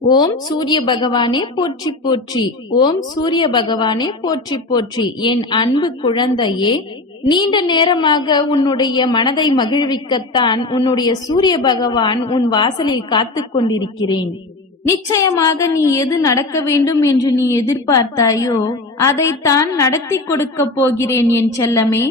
ஓம் சூரிய பகவானே போற்றி போற்றி. ஓம் சூரிய பகவானே போற்றி போற்றி. என் அன்பு குழந்தையே நீண்ட நேரமாக உன்னுடைய மனதை மகிழ்விக்கத்தான் உன்னுடைய சூரிய பகவான் உன் வாசலில் காத்துக் கொண்டிருக்கிறேன். நிச்சயமாக நீ எது நடக்க வேண்டும் என்று நீ எதிர்பார்த்தாயோ அதைத்தான் நடத்தி கொடுக்கப் போகிறேன் என் செல்லமே.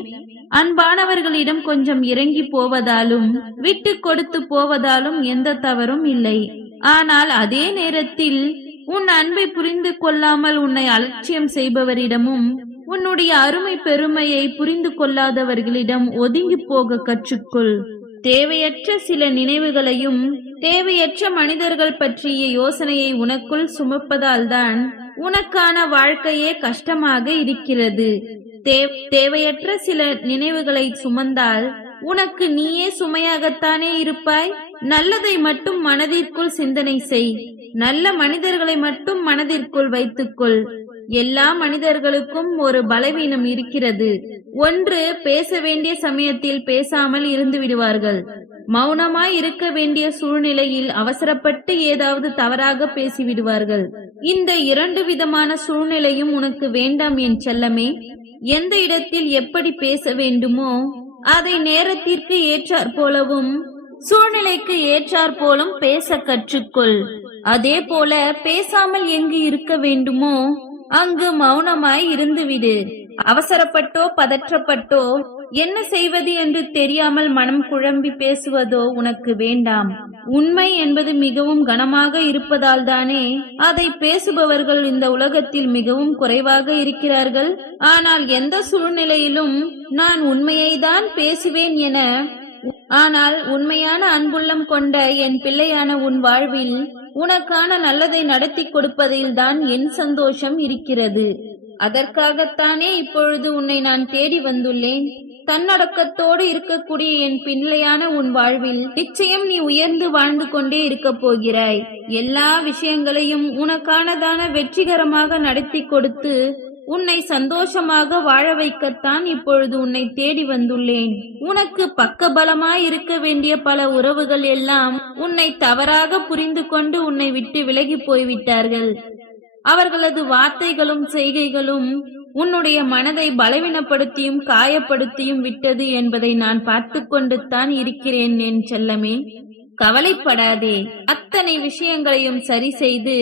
அன்பானவர்களிடம் கொஞ்சம் இறங்கி போவதாலும் விட்டு கொடுத்து போவதாலும் எந்த தவறும் இல்லை. ஆனால் அதே நேரத்தில் உன் அன்பை புரிந்து கொள்ளாமல் உன்னை அலட்சியம் செய்பவரிடமும் உன்னுடைய அருமை பெருமையை புரிந்து கொள்ளாதவர்களிடம் ஒதுங்கி போக கற்றுக்கொள். தேவையற்ற சில நினைவுகளையும் தேவையற்ற மனிதர்கள் பற்றிய யோசனையை உனக்குள் சுமப்பதால்தான் உனக்கான வாழ்க்கையே கஷ்டமாக இருக்கிறது. தேவையற்ற சில நினைவுகளை சுமந்தால் உனக்கு நீயே சுமையாகத்தானே இருப்பாய்? நல்லதை மட்டும் மனதிற்குள் சிந்தனை செய். நல்ல மனிதர்களை மட்டும் மனதிற்குள் வைத்துக்கொள். எல்லா மனிதர்களுக்கும் ஒரு பலவீனம் இருக்கிறது. ஒன்று பேச வேண்டிய சமயத்தில் பேசாமல் இருந்து விடுவார்கள். மௌனமாய் இருக்க வேண்டிய சூழ்நிலையில் அவசரப்பட்டு ஏதாவது தவறாக பேசிவிடுவார்கள். இந்த இரண்டு விதமான சூழ்நிலையும் உனக்கு வேண்டாம் என் செல்லமே. எந்த இடத்தில் எப்படி பேச வேண்டுமோ அதை நேரத்திற்கு ஏற்றாற் போலவும் சூழ்நிலைக்கு ஏற்றாற் போலும் பேச கற்றுக்கொள். அதே போல பேசாமல் எங்கு இருக்க வேண்டுமோ அங்கு மௌனமாய் இருந்துவிடு. அவசரப்பட்டோ பதற்றப்பட்டோ என்ன செய்வது என்று தெரியாமல் மனம் குழம்பி பேசுவதோ உனக்கு வேண்டாம். உண்மை என்பது மிகவும் கனமாக இருப்பதால் தானே அதை பேசுபவர்கள் இந்த உலகத்தில் மிகவும் குறைவாக இருக்கிறார்கள். ஆனால் எந்த சூழ்நிலையிலும் நான் உண்மையை தான் பேசுவேன் என ஆனால் உண்மையான அன்புள்ளம் கொண்ட என் பிள்ளையான உன் வாழ்வில் உனக்கான நல்லதை நடத்தி கொடுப்பதில்தான் என் சந்தோஷம் இருக்கிறது. அதற்காகத்தானே இப்பொழுது உன்னை நான் தேடி வந்துள்ளேன். தன்னடக்கத்தோடு இருக்கக்கூடிய என் பிள்ளையான உன் வாழ்வில் நிச்சயம் நீ உயர்ந்து வாழ்ந்து கொண்டே இருக்க போகிறாய். எல்லா விஷயங்களையும் உனக்கானதான வெற்றிகரமாக நடத்தி கொடுத்து உன்னை சந்தோஷமாக வாழ வைக்கத்தான் இப்பொழுது உன்னை தேடி வந்துள்ளேன். உனக்கு பக்கபலமாய் இருக்க வேண்டிய பல உறவுகள் எல்லாம் உன்னை தவறாக புரிந்து கொண்டு உன்னை விட்டு விலகி போய்விட்டார்கள். அவர்களது வார்த்தைகளும் செய்கைகளும் உன்னுடைய மனதை பலவீனப்படுத்தியும் காயப்படுத்தியும் விட்டது என்பதை நான் பார்த்து கொண்டுத்தான் இருக்கிறேன் என் செல்லமே. கவலைப்படாதே. அத்தனை விஷயங்களையும் சரி செய்து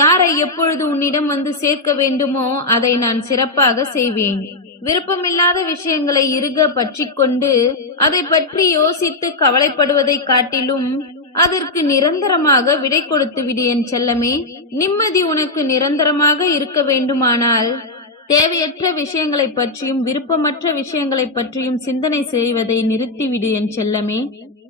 யாரை எப்பொழுது உன்னிடம் வந்து சேர்க்க வேண்டுமோ அதை நான் சிறப்பாக செய்வேன். விருப்பமில்லாத விஷயங்களை இறுக பற்றி கொண்டு அதை பற்றி யோசித்து கவலைப்படுவதை காட்டிலும் அதற்கு நிரந்தரமாக விடை கொடுத்து விடு என் செல்லமே. நிம்மதி உனக்கு நிரந்தரமாக இருக்க வேண்டுமானால் தேவையற்ற விஷயங்களை பற்றியும் விருப்பமற்ற விஷயங்களை பற்றியும் சிந்தனை செய்வதை நிறுத்திவிடு என் செல்லமே.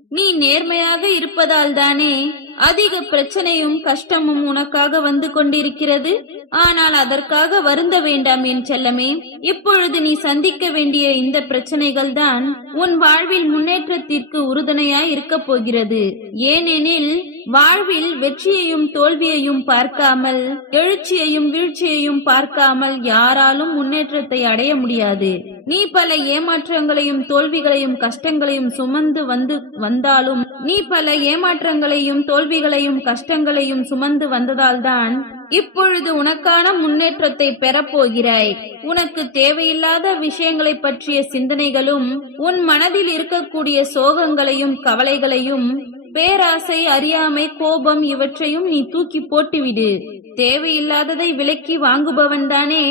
நீ நேர்மையாக இருப்பதால் தானே அதிக பிரச்சனையும் கஷ்டமும் உனக்காக வந்து கொண்டிருக்கிறது. ஆனால் அதற்காக வருந்த வேண்டாம் என் செல்லமே. இப்பொழுது நீ சந்திக்க வேண்டிய இந்த பிரச்சனைகள் தான் உன் வாழ்வில் முன்னேற்றத்திற்கு உறுதுணையாய் இருக்கப் போகிறது. ஏனெனில் வாழ்வில் வெற்றியையும் தோல்வியையும் பார்க்காமல் எழுச்சியையும் வீழ்ச்சியையும் பார்க்காமல் யாராலும் முன்னேற்றத்தை அடைய முடியாது. நீ பல ஏமாற்றங்களையும் தோல்விகளையும் கஷ்டங்களையும் சுமந்து வந்து வந்தாலும் நீ பல ஏமாற்றங்களையும் தோல்விகளையும் கஷ்டங்களையும் சுமந்து வந்ததால்தான் இப்பொழுது உனக்கான முன்னேற்றத்தை பெறப்போகிறாய். உனக்கு தேவையில்லாத விஷயங்களை பற்றிய சிந்தனைகளும் உன் மனதில் இருக்கக்கூடிய சோகங்களையும் கவலைகளையும் பேராசை அறியாமை கோபம் இவற்றையும் நீ தூக்கி போட்டுவிடு. தேவையில்லாததை விலக்கி வாங்குபவன் தானே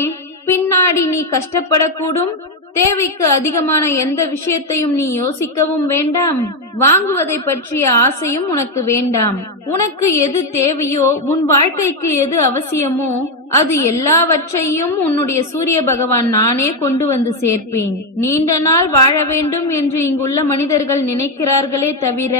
பின்னாடி நீ கஷ்டப்படக்கூடும் தேவைக்கு அதிகமான எந்த விஷயத்தையும் நீ யோசிக்கவும் வேண்டாம். வாங்குவதை பற்றிய ஆசையும் உனக்கு வேண்டாம். உனக்கு எது தேவையோ உன் வாழ்க்கைக்கு எது அவசியமோ அது எல்லாவற்றையும் உன்னுடைய சூரிய பகவான் நானே கொண்டு வந்து சேர்ப்பேன். நீண்ட நாள் வாழ வேண்டும் என்று இங்குள்ள மனிதர்கள் நினைக்கிறார்களே தவிர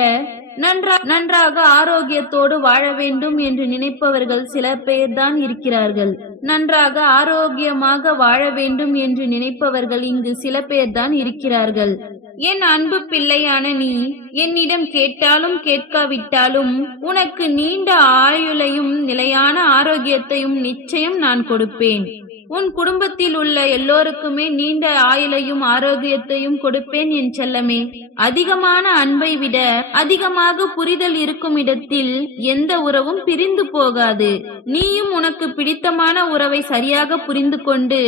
நன்றாக ஆரோக்கியத்தோடு வாழ வேண்டும் என்று நினைப்பவர்கள் சில பேர்தான் இருக்கிறார்கள். நன்றாக ஆரோக்கியமாக வாழ வேண்டும் என்று நினைப்பவர்கள் இங்கு சில பேர்தான் இருக்கிறார்கள். என் அன்பு பிள்ளையான நீ என்னிடம் கேட்டாலும் கேட்காவிட்டாலும் உனக்கு நீண்ட ஆயுளையும் நிலையான ஆரோக்கியத்தையும் நிச்சயம் நான் கொடுப்பேன். உன் குடும்பத்தில் உள்ள எல்லோருக்குமே நீண்ட ஆயுளையும் ஆரோக்கியத்தையும் கொடுப்பேன் என் செல்லமே. அதிகமான அன்பை விட அதிகமாக புரிதல் இருக்கும் இடத்தில் எந்த உறவும் பிரிந்து போகாது. நீயும் உனக்கு பிடித்தமான உறவை சரியாக புரிந்து கொண்டு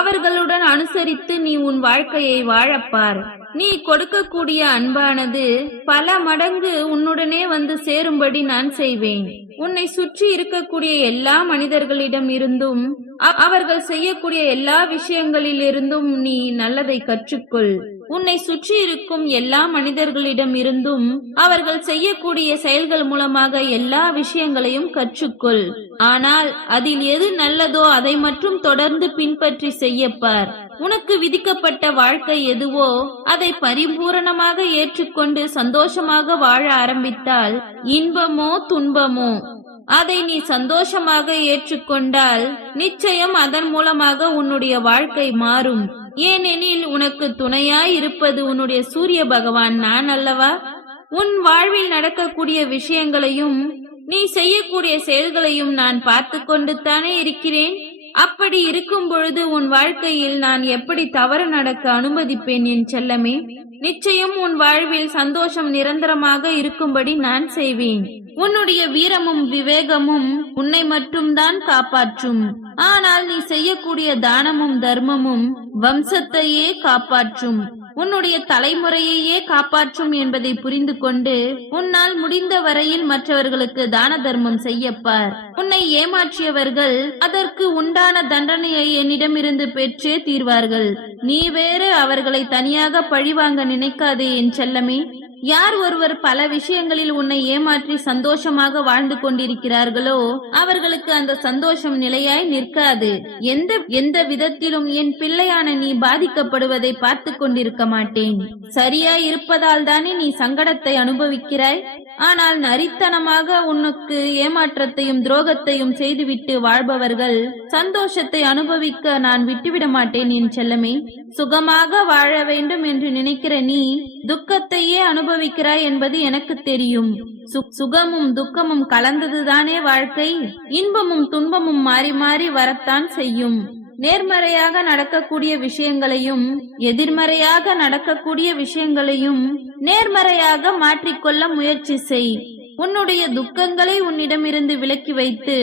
அவர்களுடன் அனுசரித்து நீ உன் வாழ்க்கையை வாழப்பார். நீ கொடுக்கக்கூடிய அன்பானது பல மடங்கு உன்னுடனே வந்து சேரும்படி நான் செய்வேன். உன்னை சுற்றி இருக்கக்கூடிய எல்லா மனிதர்களிடம் இருந்தும் அவர்கள் செய்யக்கூடிய எல்லா விஷயங்களில் இருந்தும் நீ நல்லதை கற்றுக்கொள். உன்னை சுற்றி இருக்கும் எல்லா மனிதர்களிடம் இருந்தும் அவர்கள் செய்யக்கூடிய செயல்கள் மூலமாக எல்லா விஷயங்களையும் கற்றுக்கொள். ஆனால் அதில் எது நல்லதோ அதை மட்டும் தொடர்ந்து பின்பற்றி செய்யப்பார் உனக்கு விதிக்கப்பட்ட வாழ்க்கை எதுவோ அதை பரிபூரணமாக ஏற்றுக்கொண்டு சந்தோஷமாக வாழ ஆரம்பித்தால் இன்பமோ துன்பமோ? அதை நீ சந்தோஷமாக ஏற்றுக்கொண்டால் நிச்சயம் அதன் மூலமாக உன்னுடைய வாழ்க்கை மாறும். ஏனெனில் உனக்கு துணையாய் இருப்பது உன்னுடைய சூரிய பகவான் நான் அல்லவா? உன் வாழ்வில் நடக்கக்கூடிய விஷயங்களையும் நீ செய்யக்கூடிய செயல்களையும் நான் பார்த்து கொண்டு தானே இருக்கிறேன்? அப்படி இருக்கும் பொழுது உன் வாழ்க்கையில் நான் எப்படி தவறு நடக்க அனுமதிப்பேன் என் செல்லமே? நிச்சயம் உன் வாழ்வில் சந்தோஷம் நிரந்தரமாக இருக்கும்படி நான் செய்வேன். உன்னுடைய வீரமும் விவேகமும் உன்னை மட்டும்தான் காப்பாற்றும். ஆனால் நீ செய்யக்கூடிய தானமும் தர்மமும் வம்சத்தையே காப்பாற்றும். உன்னுடைய தலைமுறையையே காப்பாற்றும் என்பதை புரிந்து கொண்டு உன்னால் முடிந்த வரையில் மற்றவர்களுக்கு தான தர்மம் செய்யப்பார். உன்னை ஏமாற்றியவர்கள் அதற்கு உண்டான தண்டனையை என்னிடமிருந்து பெற்றே தீர்வார்கள். நீ வேறு அவர்களை தனியாக பழிவாங்க நினைக்காதே என் செல்லமே. யார் ஒருவர் பல விஷயங்களில் உன்னை ஏமாற்றி சந்தோஷமாக வாழ்ந்து கொண்டிருக்கிறார்களோ அவர்களுக்கு அந்த சந்தோஷம் நிலையாய் நிற்காது. எந்த எந்த விதத்திலும் என் பிள்ளையான நீ பாதிக்கப்படுவதை பார்த்து கொண்டிருக்க மாட்டேன். சரியாய் இருப்பதால் தானே நீ சங்கடத்தை அனுபவிக்கிறாய்? ஆனால் நரித்தனமாக உனக்கு ஏமாற்றத்தையும் துரோகத்தையும் செய்துவிட்டு வாழ்பவர்கள் சந்தோஷத்தை அனுபவிக்க நான் விட்டுவிட மாட்டேன் என் செல்லமே. சுகமாக வாழ வேண்டும் என்று நினைக்கிற நீ துக்கத்தையே அனுபவிக்கிறாய் என்பது எனக்கு தெரியும். சு- சுகமும் துக்கமும் கலந்ததுதானே வாழ்க்கை? இன்பமும் துன்பமும் மாறி மாறி வரத்தான் செய்யும். நேர்மறையாக நடக்கக்கூடிய விஷயங்களையும் எதிர்மறையாக நடக்கக்கூடிய விஷயங்களையும் நேர்மறையாக மாற்றிக்கொள்ள முயற்சி செய். உன்னுடைய துக்கங்களை உன்னிடமிருந்து விலக்கி வைத்து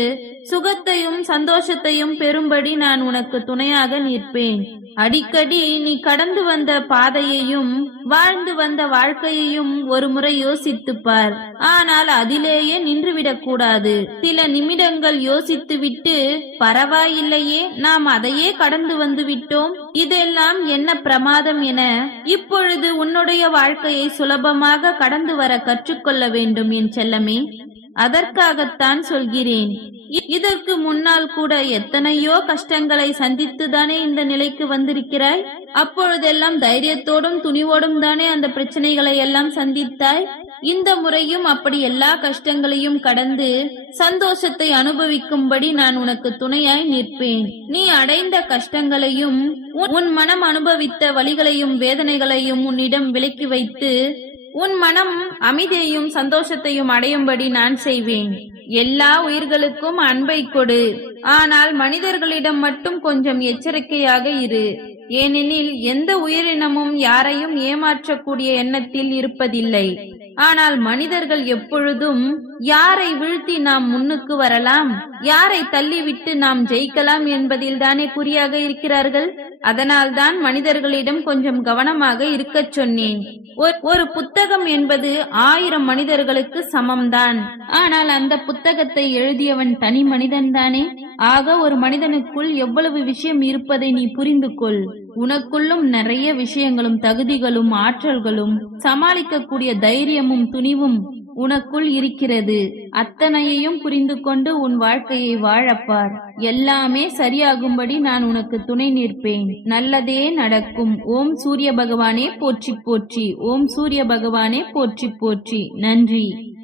சுகத்தையும் சந்தோஷத்தையும் பெறும்படி நான் உனக்கு துணையாக நிற்பேன். அடிக்கடி நீ கடந்து வந்த பாதையையும் வாழ்ந்து வந்த வாழ்க்கையையும் ஒரு முறை யோசித்துப்பார். ஆனால் அதிலேயே நின்றுவிடக் கூடாது. சில நிமிடங்கள் யோசித்துவிட்டு பரவாயில்லையே நாம் அதையே கடந்து வந்து விட்டோம். இதெல்லாம் என்ன பிரமாதம் என இப்பொழுது உன்னுடைய வாழ்க்கையை சுலபமாக கடந்து வர கற்றுக்கொள்ள வேண்டும் என் செல்லமே. அதற்காகத்தான் சொல்கிறேன். இதற்கு முன்னால் கூட எத்தனையோ கஷ்டங்களை சந்தித்துதானே இந்த நிலைக்கு வந்திருக்கிறாய்? அப்பொழுதெல்லாம் தைரியத்தோடும் துணிவோடும் தானே அந்த பிரச்சனைகளை எல்லாம் சந்தித்தாய்? இந்த முறையும் அப்படி எல்லா கஷ்டங்களையும் கடந்து சந்தோஷத்தை அனுபவிக்கும்படி நான் உனக்கு துணையாய் நிற்பேன். நீ அடைந்த கஷ்டங்களையும் உன்- உன் மனம் அனுபவித்த வழிகளையும் வேதனைகளையும் உன்னிடம் விலக்கி வைத்து உன் மனம் அமைதியையும் சந்தோஷத்தையும் அடையும்படி நான் செய்வேன். எல்லா உயிர்களுக்கும் அன்பை கொடு. ஆனால் மனிதர்களிடம் மட்டும் கொஞ்சம் எச்சரிக்கையாக இரு. ஏனெனில் எந்த உயிரினமும் யாரையும் ஏமாற்றக்கூடிய எண்ணத்தில் இருப்பதில்லை. ஆனால் மனிதர்கள் எப்பொழுதும் யாரை வீழ்த்தி நாம் முன்னுக்கு வரலாம்? யாரை தள்ளிவிட்டு நாம் ஜெயிக்கலாம் என்பதில் தானே குறியாக இருக்கிறார்கள்? அதனால்தான் மனிதர்களிடம் கொஞ்சம் கவனமாக இருக்கச் சொன்னேன். ஒரு- புத்தகம் என்பது ஆயிரம் மனிதர்களுக்கு சமம்தான். ஆனால் அந்த புத்தகத்தை எழுதியவன் தனி மனிதன்தானே? ஆக ஒரு மனிதனுக்குள் எவ்வளவு விஷயம் இருப்பதை நீ புரிந்து கொள் உனக்குள்ளும் நிறைய விஷயங்களும் தகுதிகளும் ஆற்றல்களும் சமாளிக்கக்கூடிய தைரியமும் துணிவும் உனக்குள் இருக்கிறது. அத்தனையையும் புரிந்து கொண்டு உன் வாழ்க்கையை வாழப்பார் எல்லாமே சரியாகும்படி நான் உனக்கு துணை நிற்பேன். நல்லதே நடக்கும். ஓம் சூரிய பகவானே போற்றி போற்றி. ஓம் சூரிய பகவானே போற்றி போற்றி. நன்றி.